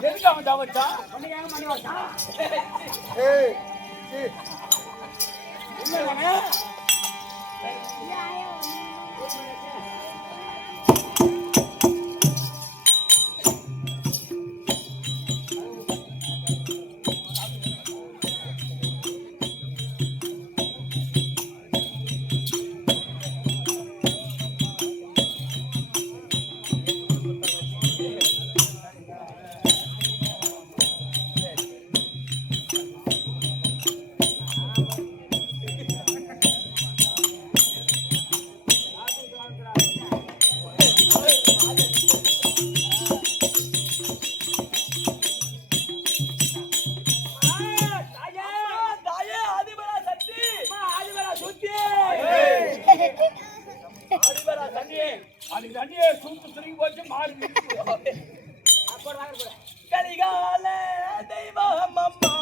எதுக்கு அவன் சாவச்சான்? இல்ல கலிகால தெய்வம் அம்மா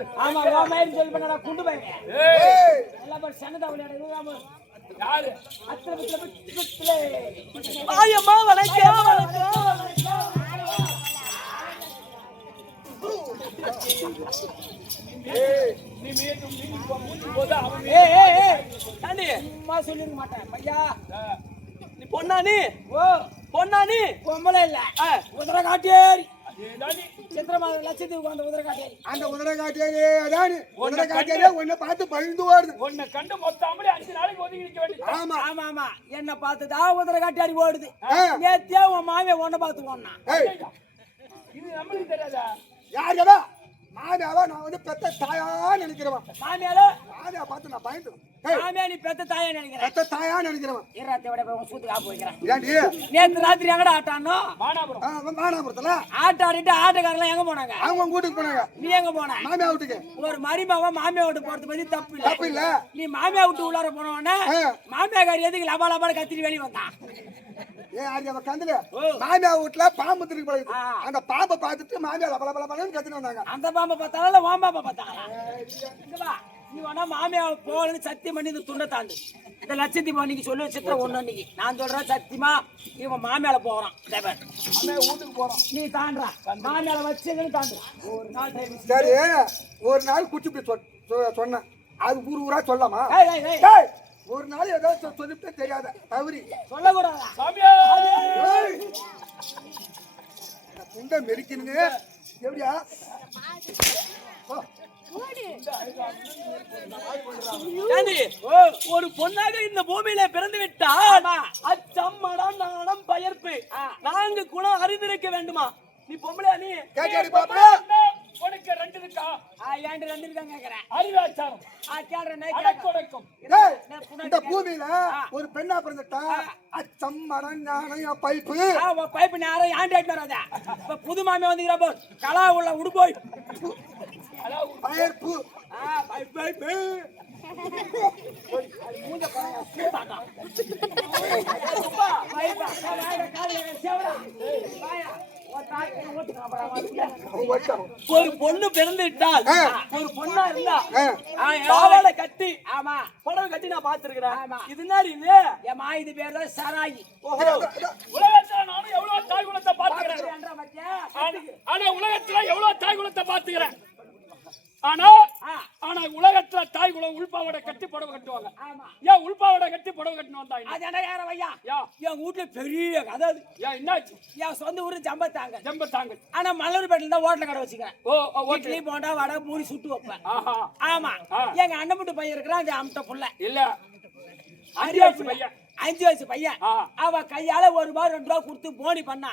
பாரு. ஆமா ஓ மயிர் சொல்லி பண்ணடா குண்டு பையன் ஏய் எல்லாம் பாரு சங்கதா விளையாடுறாங்க யாரு அத்தனை பித்தல ஆயம்மா வணக்கம் ஏய் நீ மீண்டும் மூஞ்சி போது அவன் ஏய் தாண்டி சும்மா சொல்லிருக்க மாட்டேன் பையா நீ பொண்ணா நீ ஓ பொண்ணா நீ பொம்பளை இல்ல உதர காட்டேரி அதேதானே சித்திரமா லட்சத்தீவுக்கு அந்த உதர காட்டேரி அந்த உதர காட்டியாரே அதான் உதர காட்டியாரே உன்னை பார்த்து பயந்து ஓடுது. உன்னை கண்டு மொத்தமாலே 5 நாளைக்கு ஒதுங்கி நிக்க வேண்டியது. ஆமா ஆமா ஆமா என்ன பார்த்துதான் உதர காட்டாடி ஓடுது நேத்தியா உன் மாமியா உன்னை பார்த்து ஓடனா ஏய் இது நம்மளுக்கு தெரியாதா? யாருடா மாமியாவா நான் வந்து பெத்த தாயா நினைக்கிறவன். மாமியால மாமியா பார்த்து நான் பயந்து ஏய் மாமியா நீ பெத்த தாயா நினைக்கிறேன் பெத்த தாயா நினைக்கிறவன். ஈராத்தை விட போய் சூத்துக்கு ஆப்பு வைக்கிறேன் ஏன்டி நேத்து ராத்திரி எங்கடா ஆட்டானோ மானாபுரம் மானாபுரத்துல ஆட்ட ஆடிட்டு ஆட்டக்காரெல்லாம் எங்க போனாங்க அவங்க உங்க வீட்டுக்கு போனாங்க. நீ எங்க போன மாமியா வீட்டுக்கு ஒரு மருமவன் மாமியா வீட்டு போறது பத்தி தப்பு இல்ல தப்பு இல்ல. நீ மாமியா வீட்டு உள்ளார போனவன மாமியாக்காரி எதுக்கு லபா லபாட கத்திரி வெளிய வந்தான் ஏன் ஆரியா கந்துல மாமியா வீட்டுல பாம்பு திருப்பி பழகுது. அந்த பாம்பை பார்த்துட்டு மாமியா லபல பல பலன்னு கத்திட்டு வந்தாங்க. அந்த பாம்பை பார்த்தாலும் ஓம் பாம்பை பார்த்தாங்களா இங்க வா நீ வேணா மாமியா போகலன்னு சத்தியம் பண்ணி இந்த துண்டை தாண்டு இந்த லட்சத்தீபம் அன்னைக்கு சொல்லி வச்சுட்டு ஒண்ணு அன்னைக்கு நான் சொல்றேன் சத்தியமா இவன் மாமியால போறான் மாமியா வீட்டுக்கு போறோம். நீ தாண்டா மாமியால வச்சுன்னு தாண்டு ஒரு நாள் டைம் சரி ஒரு நாள் குச்சி போய் சொன்னேன். அது ஊர் ஊரா சொல்லாமா? ஏய் ஏய் ஏய் ஏய், ஒரு நாள் ஏதோ சொல்லிட்டு தெரியாத தவறி சொல்லக்கூடாதா சாமியா ஏய், குண்டை மெரிக்கணுங்க எப்படியா ஏண்டி? ஒரு பொண்ணாக இந்த பூமியில பிறந்து விட்டால் அச்சம்மடா நாணம் பயர்ப்பு நான்கு குணம் அறிந்திருக்க வேண்டுமா? நீ பொம்பளையா நீ கேட்டாடி பாப்பா. உனக்கு 2 இருக்கா? ஏன்டி ரெண்டு இருக்காங்க கேக்குறேன் அறிவாச்சாரம் கேடுறேன் அடக்கொடக்கம். ஏய், இந்த பூமியில ஒரு பெண்ணா பிறந்துட்டா அச்சம் மரம் ஞானம் பைப்பு பைப்பு நேரம் ஏன்டி ஆயிட்டு வராதா இப்ப புது மாமியா வந்துக்கிறா போ கலா உள்ள உடுப்போய் பயர்ப்பு பைப் பைப்பு மூஞ்ச பாருங்க சூதாட்டா பைப்பா காலையில சேவடா வாயா ஒரு பொண்ணு பிறந்துட்டால் ஒரு பொண்ணா இருந்தா சாவால கட்டி ஆமா புடவை கட்டி நான் பாத்துருக்கிறேன் இது மாதிரி இது ஏமா இது பேர் தான் சராயி உலகத்துல நானும் எவ்வளவு தாய் குலத்தை பாத்துக்கிறேன். ஆனா உலகத்துல எவ்வளவு தாய் குலத்தை பாத்துக்கிறேன். ஆனா உலகத்துல தாய் குலம் உள்பாவோட கட்டி புடவை கட்டுவாங்க. ஏன் உள்பாவோட கட்டி புடவை கட்டணும் வந்தாங்க? அது என்ன யார வையா என் வீட்டுல பெரிய கதை அது. ஏன் என்னாச்சு? என் சொந்த ஊரு ஜம்பத்தாங்க ஜம்பத்தாங்க. ஆனா மல்லூர்பேட்டில தான் ஹோட்டல் கடை வச்சுக்கிறேன். ஓ இட்லி போண்டா வடை பூரி சுட்டு வைப்பேன். ஆமா எங்க அண்ணன் மட்டும் பையன் இருக்கிறான் அந்த அம்ட்ட புள்ள இல்ல 5 வயசு பையன் 5 வயசு பையன் அவ கையால ₹1 ₹2 கொடுத்து போனி பண்ணா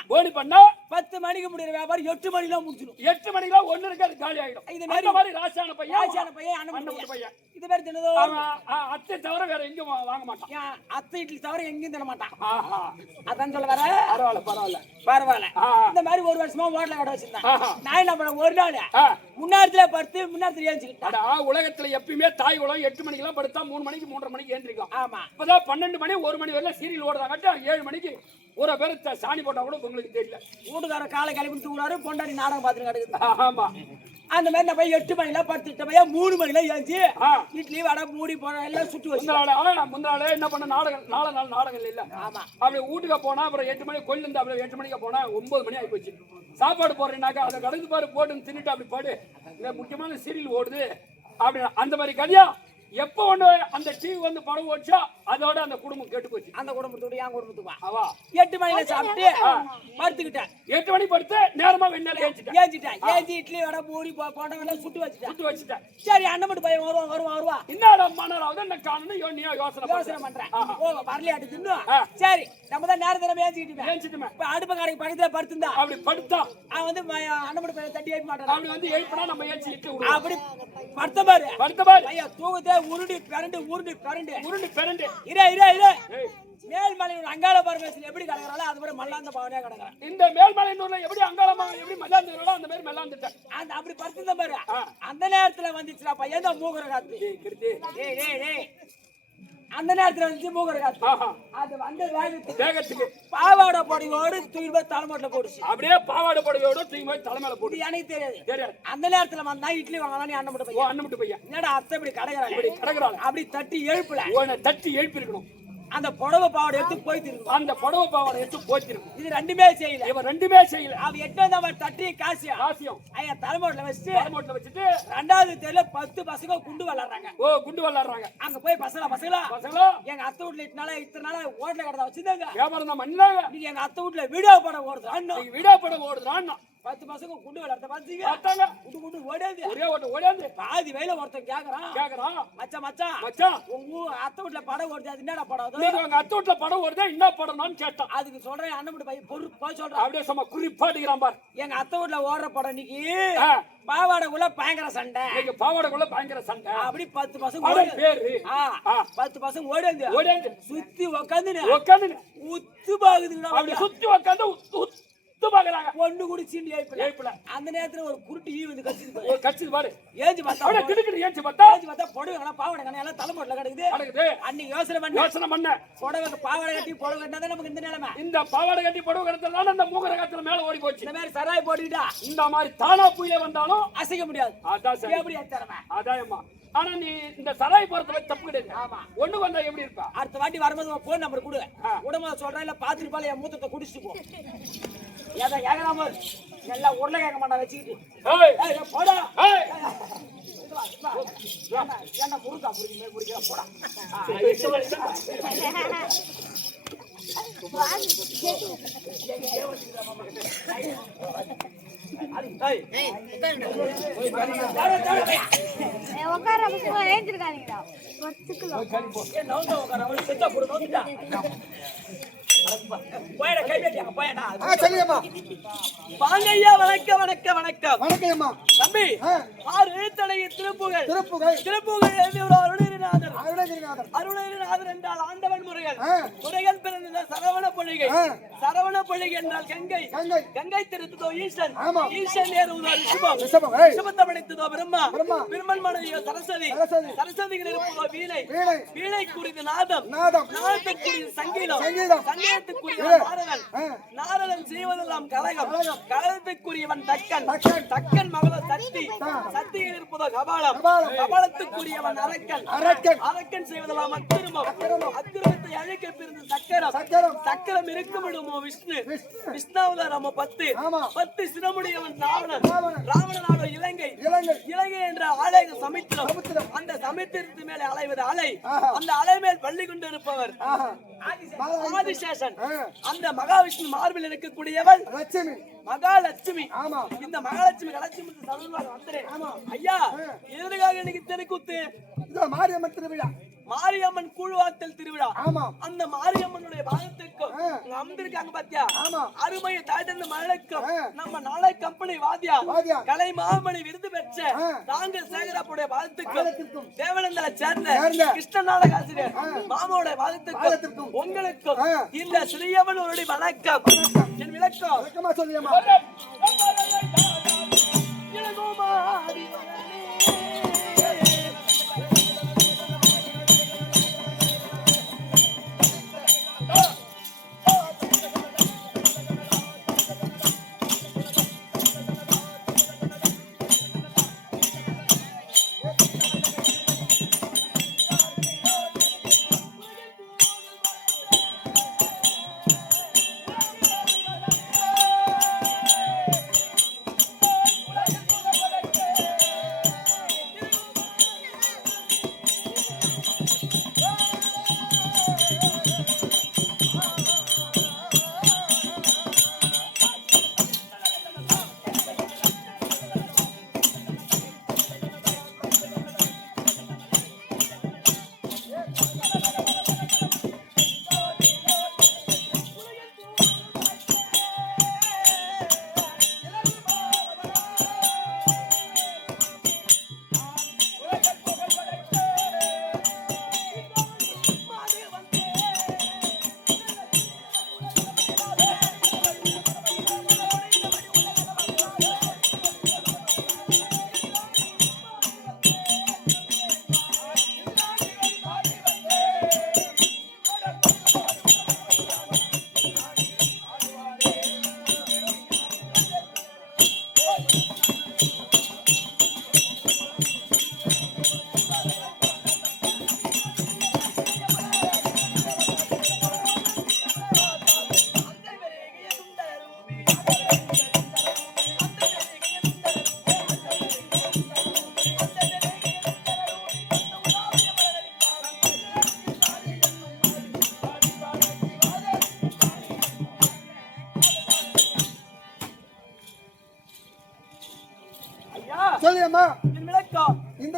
10 மணிக்கு முடிகிற வியாபாரம் 8 மணிலாம் முடிச்சிடும். 8 மணிக்கு ஒண்ணு இருக்காது காலி ஆயிடும். இது மாதிரி ராசான பையன் அண்ணன் பையன் இது பேர் தினதோ அத்தை தவிர வேற எங்கேயும் வாங்க மாட்டான். அத்தை இட்லி தவிர எங்கேயும் தர மாட்டான். அதான் சொல்ல வர பரவாயில்ல இந்த மாதிரி ஒரு வருஷமா ஹோட்டல் கடை வச்சிருந்தேன். நான் என்ன பண்ண ஒரு நாள் முன்னாடில படுத்து முன்னாடி ஏஞ்சிக்கிட்டேன். உலகத்துல எப்பயுமே தாய் குலம் 8 மணிக்கு எல்லாம் படுத்தா 3 மணிக்கு 3:30 மணிக்கு ஏந்திரிக்கும். ஆமா இப்பதான் 12 மணி 1 மணி வரல சீரியல் ஓடுறாங்க. 7 மணிக்கு ஒரு பேரு சாணி போட்டா கூட உங்களுக்கு தெரியல. வீட்டுக்கார காலை கிளம்பி தூங்குறாரு பொண்டாடி நாடகம் பார்த்துட்டு கிடக்குது. ஆமா அந்த மாதிரி நம்ம 8 மணில படுத்துட்ட பையன் 3 மணில ஏஞ்சி இட்லி வடை மூடி போன எல்லாம் சுட்டு வச்சு முந்தாளே என்ன பண்ண நாடகம் 4 நாள் நாடகம் இல்ல. ஆமா அப்படி வீட்டுக்கு போனா அப்புறம் 8 மணி கொள்ளு இருந்து அப்படியே 8 மணிக்கு போனா 9 மணி ஆகி போச்சு. சாப்பாடு போடுறேன்னாக்கா அதை கடந்து பாரு போட்டு தின்னுட்டு அப்படி பாடு முக்கியமான சீரியல் ஓடுது அப்படி அந்த மாதிரி கதையா எப்ப ஒண்ணு அந்த டிவி வந்து படம் ஓடிச்சோ அதோட அந்த குடும்பம் கெட்டு போச்சு. அந்த குடும்பத்தோட என் குடும்பத்துக்கு அவா 8 மணில சாப்பிட்டு படுத்துக்கிட்டேன். 8 மணி படுத்து நேரமா வெண்ணால ஏஞ்சிட்டேன் ஏஞ்சி இட்லி வடை பூரி போண்டா எல்லாம் சுட்டு வச்சுட்டேன். சரி அண்ணன் மட்டும் பையன் வருவான் என்னடா மன்னராவது என்ன காரணம் நீ யோசனை பண்றேன். ஓ வரலையாட்டு தின்னு சரி நம்ம தான் நேரத்துல ஏஞ்சிக்கிட்டுமே இப்ப அடுப்பு கடைக்கு பக்கத்துல படுத்துந்தா அப்படி படுத்தா அவன் வந்து அண்ணன் மட்டும் பையன் தட்டி ஏற்க மாட்டான். அப்படி வந்து எழுப்பினா நம்ம ஏஞ்சி இட்டு அப்படி படுத்த பாரு ஐயா தூங்கத்தே உருண்டு பிறண்டு இரு மேல்மலையூர் அங்காள பரமேஸ்வரன் எப்படி கிடக்குறாளோ அது மாதிரி மல்லாந்த பாவனையா கிடக்குறான். இந்த மேல்மலையூர்ல எப்படி அங்காளமா எப்படி மல்லாந்துறாளோ அந்த மாதிரி மல்லாந்துட்டேன். அந்த அப்படி படுத்துந்த பாரு அந்த நேரத்துல வந்துச்சுடா பையன் தான் மூக்குற காத்து. அந்த நேரத்துல வந்து மூக்கரை காத்து ஆஹா. அது வந்து வேகத்துக்கு வேகத்துக்கு பாவாடை பொடியோடு தூக்கி போய் தலைமோட்டில் போடுச்சு. அப்படியே பாவாடை புடவையோட தூக்கி போய் தலைமையில போட்டு. இது எனக்கு தெரியாது. தெரியாது. அந்த நேரத்துல வந்தா இட்லி வாங்கலாம் நீ அண்ணன் ஓ போட்டு அண்ணன் விட்டு பையன் என்னடா அத்தை இப்படி கடைகிறாங்க இப்படி கிடக்குறாங்க. அப்படி தட்டி எழுப்புல உன்னை தட்டி எழுப்பி இருக்கணும். அந்த புடவை பாவாடை எடுத்து போயிட்டு இருக்கும். அந்த புடவை பாவாடை எடுத்து போத்திருக்கும். இது ரெண்டுமே செய்யல. இவன் ரெண்டுமே செய்யல. அவ எட்டு வந்து அவன் தட்டி காசியா காசியம் ஐயா தலைமோட்டில் வச்சுட்டு தலைமோட்டில் வச்சுட்டு ரெண்டாவது தெருல 10 பசங்க குண்டு விளாடுறாங்க. ஓ குண்டு விளாடுறாங்க. அங்க போய் பசங்களா பசங்களா எங்க அத்தை வீட்டுல இத்தனை நாளா ஹோட்டல கடை வச்சிருந்தாங்க. வியாபாரம் தான் பண்ணாங்க. நீங்க எங்க அத்தை வீட்டுல வீடியோ படம் ஓடுது அண்ணன் வீடியோ படம் ஓடுறான். 10 பசங்க குண்டு விளாடுறத பாத்தீங்க. பார்த்தாங்க. குண்டு குண்டு ஓடாது. ஒரே ஓட்ட ஓடியாந்து பாதி வயல ஒருத்தன் கேக்குறான் மச்சான் மச்சான் உங்க அத்தை வீட்டுல படம் ஓடுது அது என்னடா படம் அது? நீங்க உங்க அத்தை வீட்டுல படம் ஓடுதா என்ன படம்னு கேட்டான். அதுக்கு சொல்றேன் அண்ணன் வீட்டு பையன் போய் சொல்றான். அப்படியே சும்மா குறிப்பாடுகிறான் பார். எங்க அத்தை வீட்டுல ஓடுற படம் இன்னைக்கு ஆ. பாவாடைக்குள்ள பயங்கர சண்டை. நீங்க பாவாடைக்குள்ள பயங்கர சண்டை. அப்படி 10 பசங்க படம் ஓடி பேரு. ஆ 10 பசங்க ஓடியாந்து ஓடியாந்து சுத்தி உக்காந்து உட்காந்துங்க. உத்து பாக்குதுங்களா அப்படி சுத்தி உட்காந்து உத்து பாக்குறாங்க. பொண்ணு குடி சீண்டி ஏய்ப்புல. அந்த நேரத்துல ஒரு குருட்டு ஈ வந்து கடிச்சிட்டு ஒரு கட்சி பாரு. ஏஞ்சி பார்த்தா அப்படியே திடுக்கிட்டு ஏஞ்சி பார்த்தா புடவை பாவாடை கண்ணா எல்லாம் தலைமோட்டில் கிடக்குது. நடக்குது. அன்னைக்கு யோசனை பண்ண புடவை பாவாடை கட்டி புடவை கட்டினா நமக்கு இந்த நிலைமை. இந்த பாவாடை கட்டி புடவை கட்டறதால அந்த மூக்கர காத்துல மேல ஓடி போச்சு. இந்த மாதிரி சராய் போட்டுட்டா இந்த மாதிரி தானா புயல வந்தாலும் அசைக்க முடியாது. அதான் சரி. எப்படி திறமை அதாயம்மா. ஆனா நீ இந்த சராய் போறதுல தப்பு கிடையாது. ஆமா. ஒண்ணு வந்தா எப்படி இருப்பா? அடுத்த வாட்டி வரும்போது போன் நம்பர் கொடு. உடம்பு சொல்றேன் இல்ல பாத்துட்டு பால என் மூத்தத்தை குடிச்சிட்டு போ. ஏதா கேக்குறாம எல்லாம் உருளை கேட்க மாட்டா வச்சுக்கிட்டு ஏய் போடா ஏய் என்ன முருகா புரியுங்க போடா. வாங்கய்யா வணக்கம் வணக்கம் வணக்கம் வணக்கம்மா. தம்பி ஆ. 6 தடை திருப்புகள் திருப்புகழ் எழுதி ஒரு அருணகிரிநாதர். அருணகிரிநாதர். அருணகிரிநாதர் என்றால் ஆண்டவன் முருகன். ஆ. முருகன் பிறந்த சரவண பொழிகை. ஆ. சரவண பொழிகை என்றால் கங்கை. கங்கை. கங்கை திருத்ததோ ஈசன். ஆமா. ஈசன் ஏறுவதோ ரிஷபம். ரிஷபம். ஏய். ரிஷபத்தை படைத்ததோ பிரம்மா. பிரம்மா. பிரம்மன் மனைவியோ சரஸ்வதி. சரஸ்வதி. சரஸ்வதிகள் இருப்பதோ வீணை. வீணை. வீணைக்குரியது நாதம். நாதம். நாதத்துக்குரியது சங்கீதம். சங்கீதம். சங்கீதத்துக்குரியவன் நாரதன். ஆ. நாரதன் செய்வதெல்லாம் கலகம். கலகத்துக்குரியவன் தக்கன். தக்கன். தக்கன் மகளோ சக்தி. ஆ. சக்தியில் இருப்பதோ கபாலம். கபாலம். கபாலத்துக்குரியவன் அரக்கன். அரக்கன். அரக்கன் செய்வதெல்லாம் அக்கிரமம். அக்கிரமத்தை அழிக்க பிறந்த சக்கரம். சக்கரம். சக்கரம் இருக்குமிடுமோ விஷ்ணு. விஷ்ணு. விஷ்ணாவதாரமோ 10. ஆமா. 10 சிரமுடையவன் ராவணன். ராவணன். ராவணனானோ இலங்கை. இலங்கை. இலங்கை என்ற ஆலய சமுத்திரம். சமுத்திரம். அந்த சமுத்திரத்து மேலே அலைவது அலை. ஆஹா. அந்த அலை மேல் பள்ளி கொண்டு இருப்பவர் ஆஹா. ஆதிசேஷன். ஆ. அந்த மகாவிஷ்ணு மார்பில் இருக்கக்கூடியவள் லட்சுமி. மகாலட்சுமி. ஆமா. இந்த மகாலட்சுமி கலட்சுமி சதுர்வாக வந்தேன். ஆமா. ஐயா ஆ. எதற்காக இன்னைக்கு தெருக்கூத்து? இதோ மாரியம்மன் திருவிழா. மாரியம்மன் கூழ்வாத்தல் திருவிழா. ஆமா. அந்த மாரியம்மனுடைய பாகத்துக்கும் ஆ. அமர்ந்திருக்காங்க பாத்தியா? ஆமா. அருமையை தாழ்ந்த மழக்கும் ஆ. நம்ம நாளை கம்பெனி வாத்தியா வாத்தியா. கலை மாமணி விருது பெற்ற ஆ. நாங்கள் சேகரப்புடைய வாழ்த்துக்கும். வாழ்த்துக்கும் தேவனந்தலை சேர்ந்த சேர்ந்த கிருஷ்ண நாடகாசிரியர் ஆ. மாமாவுடைய வாழ்த்துக்கும் வாழ்த்துக்கும். உங்களுக்கும் ஆ. இந்த சிறியவனுடைய வணக்கம் என் விளக்கம் வணக்கமா சொல்லியம்மா. இளங்கோமாரி வளனே.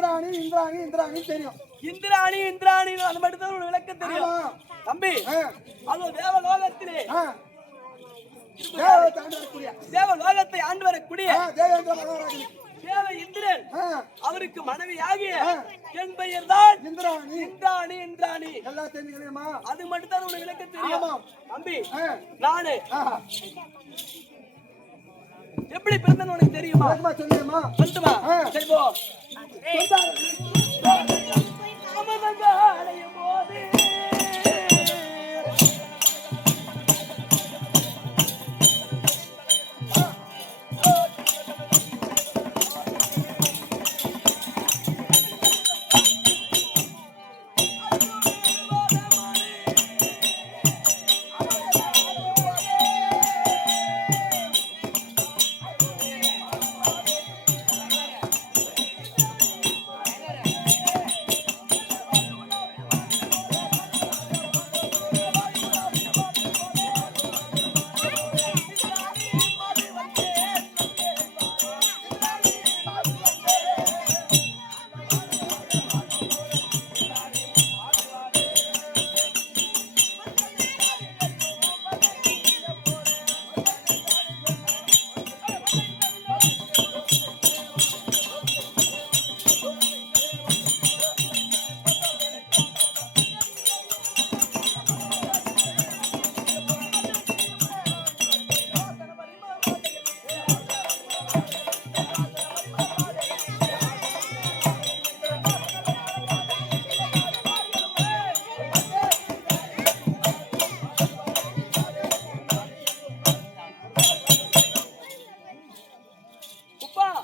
இந்திராணி இந்திராணி இந்திராணி தெரியும். இந்திராணி இந்திராணி அது மட்டும் தான் ஒரு விளக்கம் தெரியும் ஆமா. தம்பி. அது தேவலோகத்திலே தேவலோகத்தை ஆண்டு வரக்கூடிய தேவேந்திர மகாராஜன் தேவ இந்திரன் அவருக்கு மனைவியாகிய என் பெயர் தான் இந்திராணி. இந்திராணி இந்திராணி எல்லாம் தெரிஞ்சுக்கணுமா? அது மட்டும் தான் உனக்கு விளக்கம் தெரியும் ஆமாம். தம்பி. நானு எப்படி பிறந்தேன்னு உனக்கு தெரியுமா? சொல்லுமா? சொல்லுமா? சரி போ. அமதங்க அடையும் போது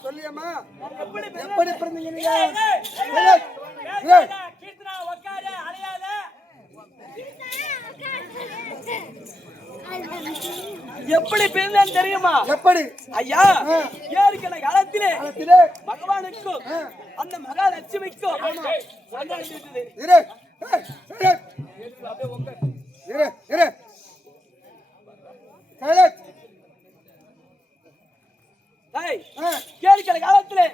சொல்லியம்மா எப்படி எப்படி பிறந்தீங்க நீங்க? கீர்த்தனா உட்காரு அலையாத. எப்படி பிறந்தேன்னு தெரியுமா? எப்படி? ஐயா ஏற்கனவே காலத்திலே பகவானுக்கும் அந்த மகாலட்சுமிக்கும் சண்டை நடந்தது. இரு இரு இரு கைலாஷ் கேட்கிற காலத்திலே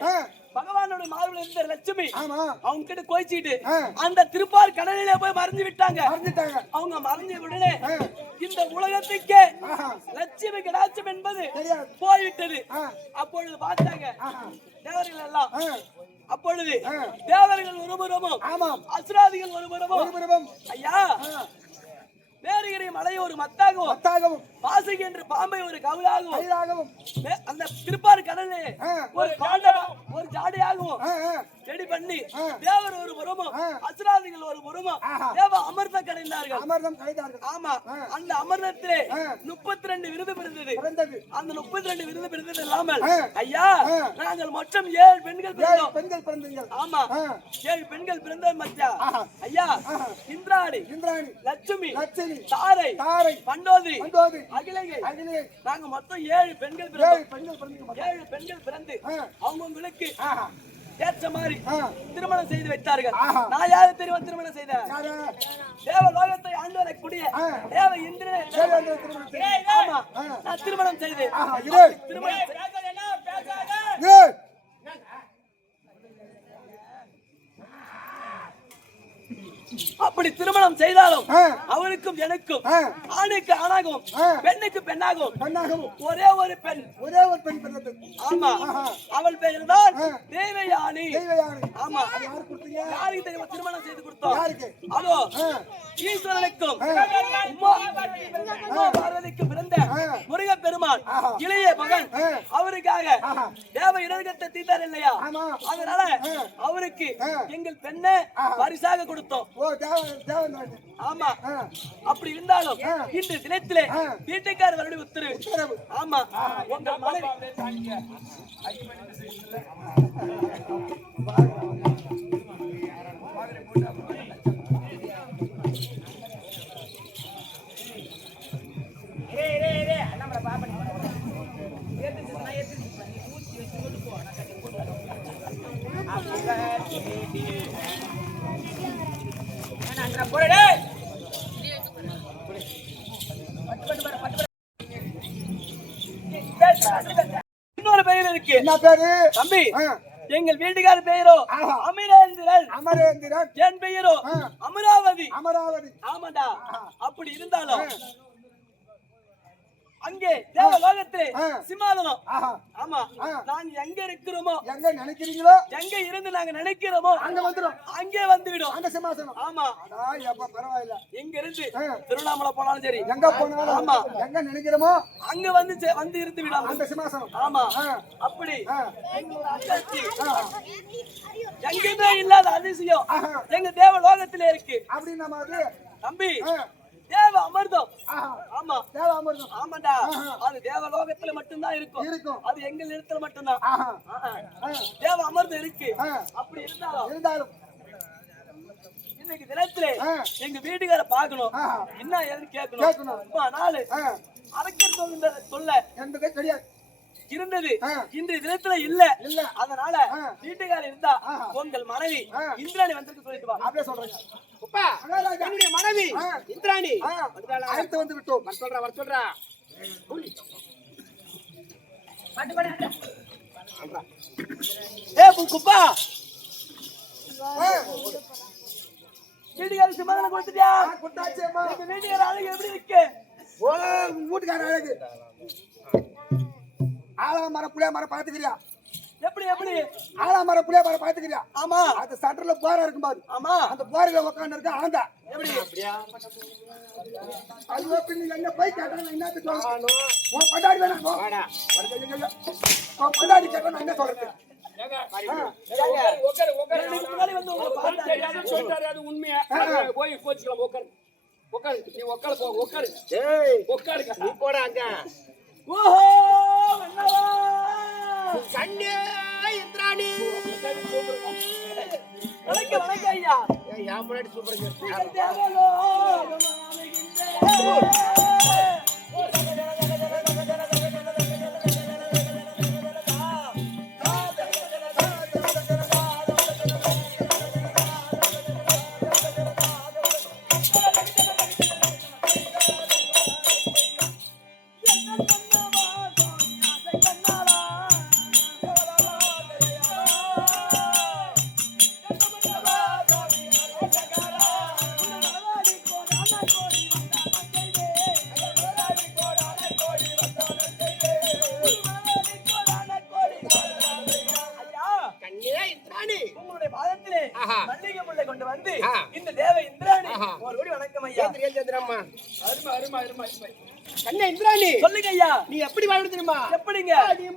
பகவானோட மார்பில் இருந்த லட்சுமி அவங்க கிட்ட கோயிச்சிட்டு அந்த திருப்பார் கடலிலே போய் மறைஞ்சு விட்டாங்க. அவங்க மறைஞ்ச உடனே இந்த உலகத்துக்கே லட்சுமி கடாட்சம் என்பது போய்விட்டது. அப்பொழுது பார்த்தாங்க தேவர்கள் எல்லாம். அப்பொழுது தேவர்கள் ஒருபுறமும் அசுராதிகள் ஒருபுறமும் ஐயா வேறுகிற மலையை ஒரு மத்தாகவும் வாசுகி என்ற பாம்பை ஒரு கவுளாகவும் அந்த திருப்பாறு கடலே ஒரு ஜாடையாகவும் ரெடி பண்ணி தேவர் ஒரு புறமும் அசுராதிகள் ஒரு புறமும் தேவ அமிர்தம் கிடைந்தார்கள். ஆமா, அந்த அமிர்தத்திலே 32 விருது பிறந்தது. அந்த 32 விருது பிறந்தது இல்லாமல் ஐயா நாங்கள் மொத்தம் 7 பெண்கள் பிறந்தோம். ஆமா 7 பெண்கள் பிறந்தோம் மச்சா. ஐயா இந்திராணி லட்சுமி தாரை பண்டோதி அகிலகை நாங்க மொத்தம் 7 பெண்கள் பிறந்தோம். 7 பெண்கள் பிறந்து அவங்களுக்கு ஏற்ற மாதிரி திருமணம் செய்து வைத்தார்கள். நான் யாரை தெரியுமா திருமணம் செய்தேன்? தேவ லோகத்தை ஆண்டு வரக்கூடிய தேவ இந்திரனை ஆமா நான் திருமணம் செய்தேன். அப்படி திருமணம் செய்தாலும் அவளுக்கும் எனக்கும் ஆணுக்கு ஆணாகவும் பெண்ணுக்கு பெண்ணாகவும் ஒரே ஒரு பெண் ஆமா அவள் பெயர் தான் தேவயானி. ஆமா யாருக்கு தெரியுமா திருமணம் செய்து கொடுத்தோம்? அதோ ஈஸ்வரனுக்கும் உமா பார்வதிக்கும் பிறந்த முருகப்பெருமான் இளைய மகன் அவருக்காக தேவ இடர்கத்தை தீர்த்தார் இல்லையா? அதனால அவருக்கு எங்கள் பெண்ணை பரிசாக கொடுத்தோம். ஆமா அப்படி இருந்தாலும் இன்று தினத்திலே வீட்டுக்காரர்களுடைய உத்தரவு. ஆமா உங்கள் மனைவி இன்னொரு பெயர் இருக்கு. என்ன பேரு தம்பி? எங்கள் வீட்டுக்கார பெயரோ அமரேந்திரன். அமரேந்திரன். என் பெயரோ அமராவதி. அமராவதி. ஆமாடா. அப்படி இருந்தாலும் அங்கே தேவலோகத்திலே சிம்மாசனம். ஆமா, நாங்க எங்க இருக்கிறோமோ, எங்க நினைக்கிறீங்களோ, எங்க இருந்து நாங்க நினைக்கிறோமோ அங்க வந்துடும். அங்கே வந்துவிடும் அந்த சிம்மாசனம். ஆமா, எப்ப பரவாயில்ல. எங்க இருந்து திருவண்ணாமலை போனாலும் சரி, எங்க போனாலும் ஆமா, எங்க நினைக்கிறோமோ அங்க வந்து இருந்து விடும் அந்த சிம்மாசனம். ஆமா, அப்படி எங்களோட அத்தாச்சி எங்கேயுமே இல்லாத அதிசயம் எங்க தேவலோகத்திலே இருக்கு. அப்படின்னு நம்ம தம்பி தேவ அமிர்தம். ஆமா, தேவ அமிர்தம். ஆமாடா, அது தேவலோகத்துல மட்டும்தான் இருக்கும். அது எங்க இடத்துல மட்டும்தான் தேவ அமிர்தம் இருக்கு. அப்படி இருந்தாலும் இன்னைக்கு தினத்துல எங்க வீட்டுக்கார பாக்கணும், என்ன ஏதுன்னு கேட்கணும். நாலு அரக்கர் சொல்ல என்பதே கிடையாது இருந்தது, இன்றைய தினத்துல இல்ல. அதனால வீட்டுக்கார இருந்தா உங்கள் மனைவி இந்திராணி வந்திருக்கு சொல்லிட்டு வா. அப்படியே சொல்றேங்க. என்னுடைய மனைவி இந்திராணி அழைத்து வந்து விட்டோம். வர சொல்றா. குப்பா வீட்டுக்கார சும்மா கொடுத்துட்டியா? கொடுத்தாச்சேம்மா. வீட்டுக்கார அழகு எப்படி இருக்கு? வீட்டுக்கார அழகு ஆலாமரம் புளியா மரம் பாத்துக்கிறியா? எப்படி எப்படி ஆலாமரம் புளியா மரம் பாத்துக்கிறியா? ஆமா, அந்த சட்டர்ல போற இருக்கும் பாரு. ஆமா, அந்த போரில உட்கார்ந்து இருக்க ஆண்டா. எப்படி ஐயோ பின்ன என்ன போய் கேட்டா நான் என்ன சொல்றேன்? உன் பண்டாடி வேணா போ. உன் பண்டாடி கேட்டா நான் என்ன சொல்றேன்? உண்மையா போய் கோச்சுக்கலாம். உட்காரு உட்காரு, நீ உட்காரு போ. உட்காரு உட்காரு, நீ போட அங்க. ஓஹோ கண்ணே இந்திராணி. வணக்கம் வணக்கம் ஐயா. என் முன்னாடி சூப்பர் சொல்லுங்க ஐயா. நீ எப்படி வாழ தெரியுமா? எப்படிங்க?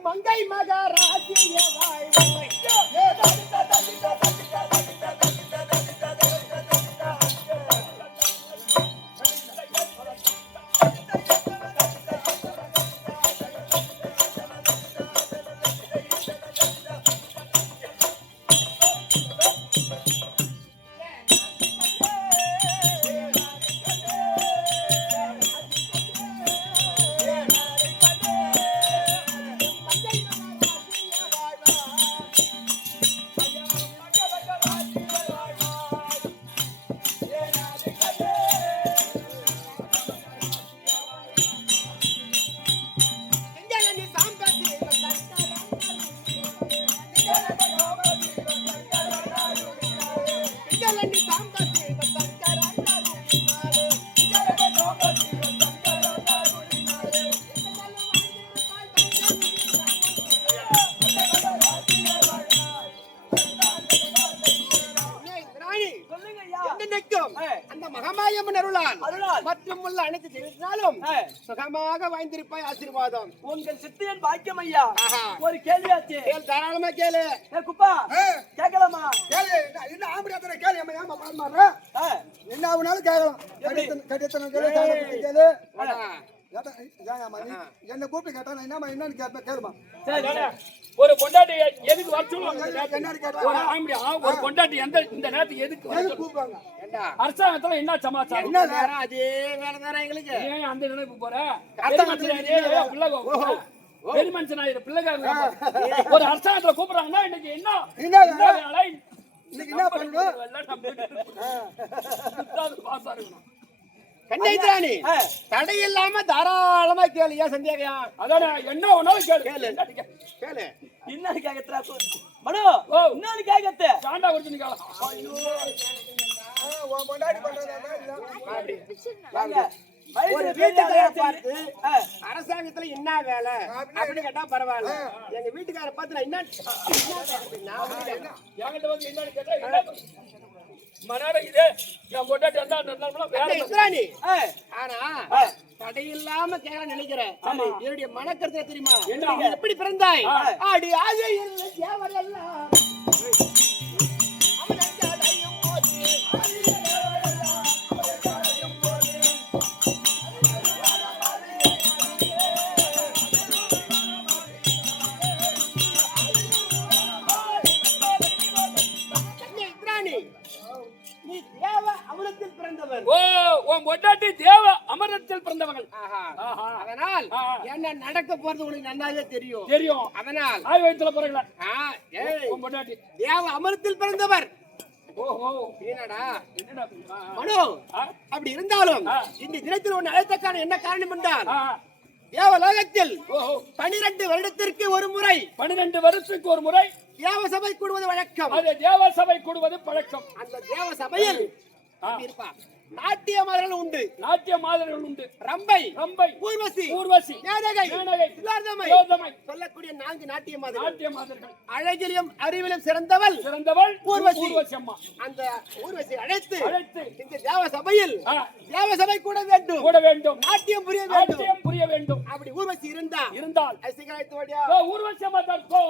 மங்கை மகாராஜிய வாய் அந்த மகமாயம்மன் அருளால் மற்றும் உள்ள அனைத்து செய்தினாலும் சுகமாக வாய்ந்திருப்பாய். ஆசீர்வாதம். உங்கள் சித்தியன் பாக்கியம் ஐயா. ஒரு கேள்வியாச்சு. தாராளமா கேளு. குப்பா கேட்கலாமா? கேளு. என்ன ஆம்படியாத்தனை கேளு. ஏமா பாருமாற என்ன ஆகுனாலும் கேட்கலாம். கடித்தனம் கேளு, தாராளமா கேளு. என்ன கூப்பிட்டு கேட்டா நான் என்னன்னு கேளுமா. ஒரு பொண்டாட்டி எதுக்கு வர சொல்லுவாங்க? ஒரு பொண்டாட்டி இந்த நேரத்துக்கு எதுக்கு கூப்பிடுவாங்க? அரசாங்கத்துல என்ன சமாச்சாரம்? என்ன நேரம்? அதே வேலை தானே எங்களுக்கு. ஏன் அந்த நினைப்பு போற? பெரிய மனுஷனாயிரு பிள்ளைக்காரங்க ஒரு அரசாங்கத்துல கூப்பிடுறாங்கன்னா இன்னைக்கு என்ன வேலை? இன்னைக்கு என்ன பண்ணணும்? கண்ணேந்திராணி தடை இல்லாம தாராளமா கேளு. ஏன் சந்தேகம்? அதான் என்ன ஒன்னாலும் கேளு. கேளு கேளு. என்ன கேட்கறா? மனு ஓ. இன்னொன்னு கேக்கத்து சாண்டா கொடுத்து நிக்கலாம் உன் பொண்டாட்டி பண்றதா வாங்க ஒரு வயசு வீட்டுக்கார பெரிய பார்த்து ஆ. அரசாங்கத்துல என்ன வேலை அப்படின்னு கேட்டா பரவாயில்ல எங்க வீட்டுக்கார பார்த்து நான் என்ன என்கிட்ட வந்து என்னன்னு கேட்டா என்ன மனார இது நான் பொண்டாட்டி வந்தா வேலை இஸ்ராணி ஆ. ஆனா தடையில்லாம கேட்க நினைக்கிறேன் ஆமா. என்னுடைய மனக்கருத்தை தெரியுமா என்ன? நீ எப்படி பிறந்தாய் அடி ஆசையில் தேவரெல்லாம் அவன் அடையும் போது என்ன இஸ்ராணி நீ தேவ அமலத்தில் பிறந்தவர் ஓ உன் பொண்டாட்டி தேவ அமரத்தில் பிறந்தவர்கள் ஆஹா. ஆஹா. அதனால் ஆ. என்ன நடக்க போறது உனக்கு நல்லாவே தெரியும் தெரியும் அதனால் ஆய் வயித்துல பிறகுல ஏய், உன் பொண்டாட்டி தேவ அமரத்தில் பிறந்தவர் ஓஹோ என்னடா என்னடா மனு ஆ. அப்படி இருந்தாலும் ஆ. இந்த தினத்தில் ஒன்று அழைத்தக்கான என்ன காரணம் என்றால் ஆ. தேவலோகத்தில் ஓஹோ 12 வருடத்திற்கு ஒரு முறை 12 வருஷத்துக்கு ஒரு முறை தேவ சபை கூடுவது வழக்கம் அது தேவ சபை கூடுவது பழக்கம் அந்த தேவ சபையில் இருப்பா நாட்டியமாதர்கள் உண்டு நாட்டிய மாதிரிகள் உண்டு ரம்பை ரம்பை ஊர்வசி ஊர்வசி மேனகை மேனகை சிலார்தமை யோதமை சொல்லக்கூடிய 4 நாட்டியமாதர்கள் நாட்டிய மாதிரிகள் அழகிலும் அறிவிலும் சிறந்தவள் சிறந்தவள் ஊர்வசி. ஊர்வசி அம்மா அந்த ஊர்வசி அழைத்து அழைத்து இந்த தேவ சபையில் ஆ, தேவ சபை கூட வேண்டும் கூட வேண்டும் நாட்டியம் புரிய வேண்டும் நாட்டியம் புரிய வேண்டும் அப்படி ஊர்வசி இருந்தா இருந்தால் அசிகாயத்து வழியா ஓ, ஊர்வசி அம்மா தற்கோ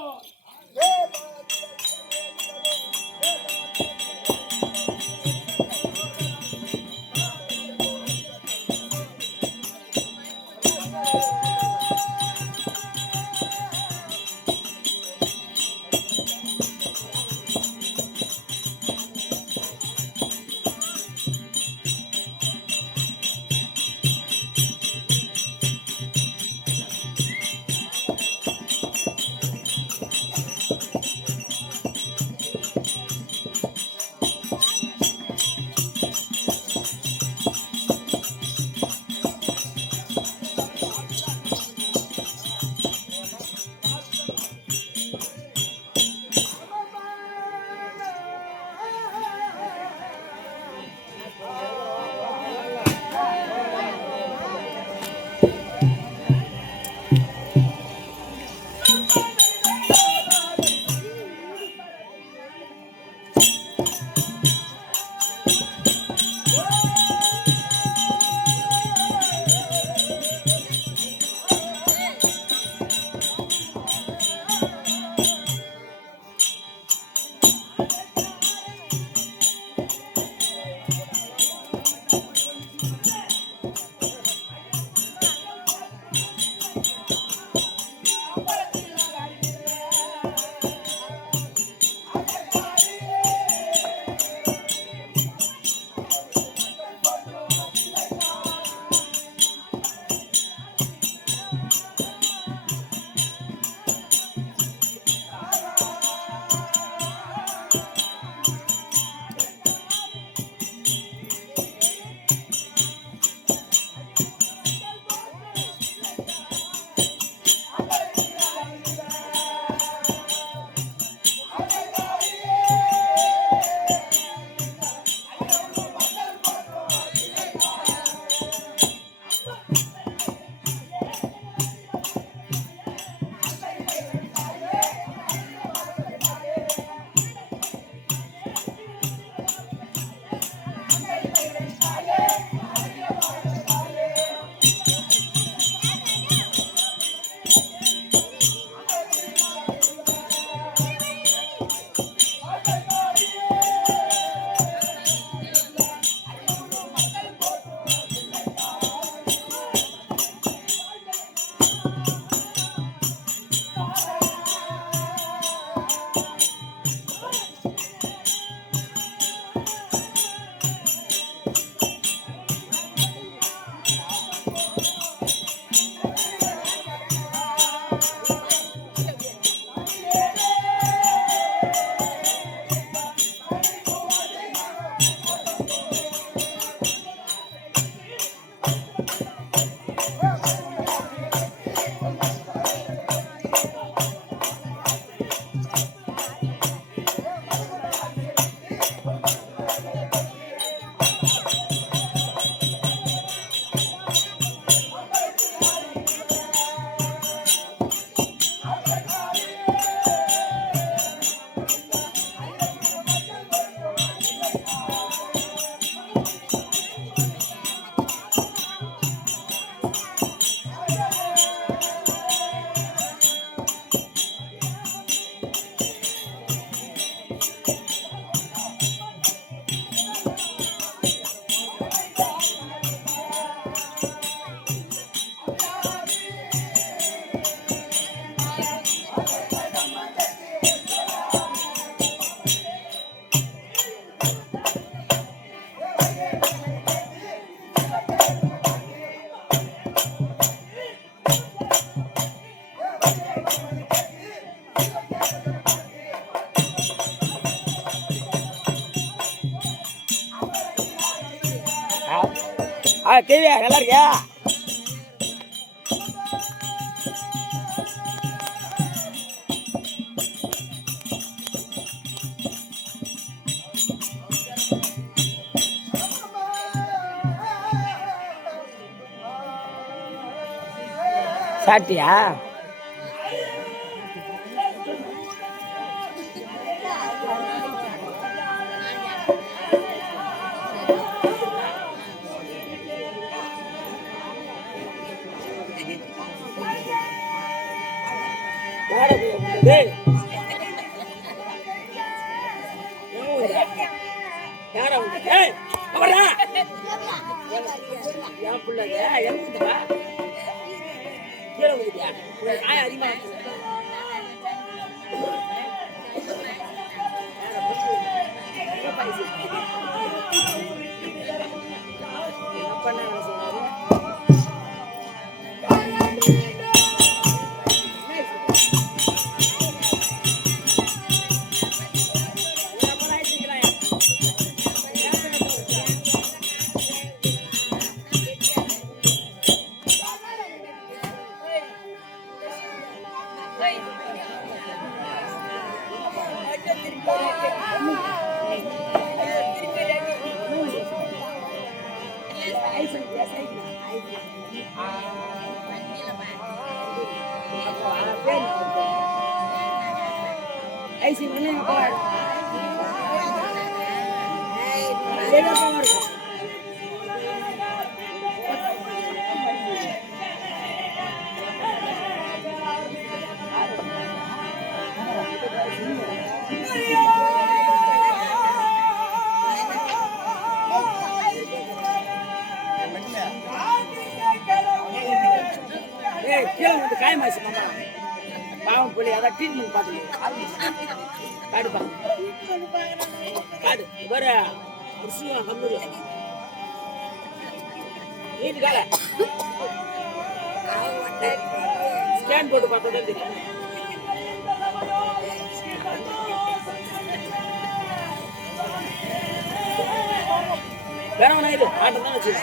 கேள்வியா நல்லா இருக்கியா? சாப்பிட்டியா? கீழே வந்து காயமாச்சு மாமா. பாவம் புள்ளி அதான் ட்ரீட்மெண்ட் பார்த்துக்கணும். காடுப்பா காடு வர கம்பூர்ல நீட்டு கால ஸ்கேன் போட்டு பார்த்தா தான் தெரியும். வேற ஒன்றா இது ஆட்டம் தான் வச்சு